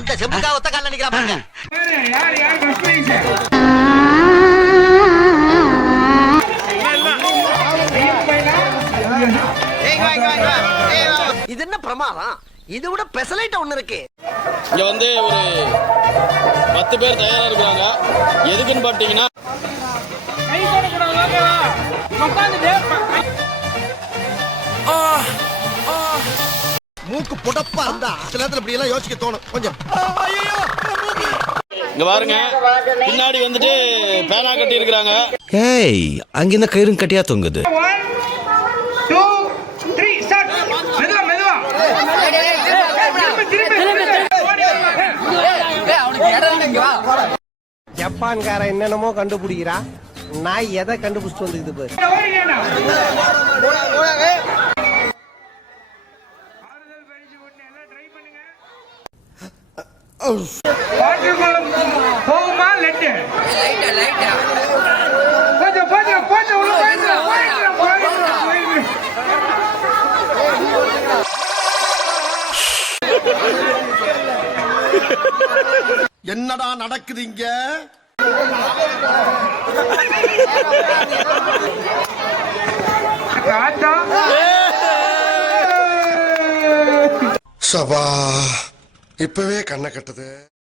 அந்த செம்புக்கா ஒத்த கால நிக்கிறாங்க. இது என்ன பிரமாதம்? இது விட பெசலைட் ஒண்ணு இருக்கு. இங்க வந்து ஒரு 10 பேர் தயாரா இருக்காங்க. எதுக்குன்னு பாத்தீங்கன்னா மூக்கு புடப்பா இருந்தா சில நேரத்துல இப்படி எல்லாம் யோசிக்க தோணும் கொஞ்சம். இங்க பாருங்க, பின்னாடி வந்துட்டு பேனா கட்டி இருக்காங்க. ஏய், அங்க இந்த கயிறும் கட்டியா தொங்குது. 1 2 3 ஸ்டார்ட். மெதுவா மெதுவா. ஜப்பான்கார என்னென்னமோ கண்டுபிடிக்கிறா, நாய் எதை கண்டுபிடிச்சிட்டு வந்துக்குது பாரு. போகுமா லெட்டு என்னடா நடக்குது இங்க? சபா இப்பவே கண்ணை கட்டுது.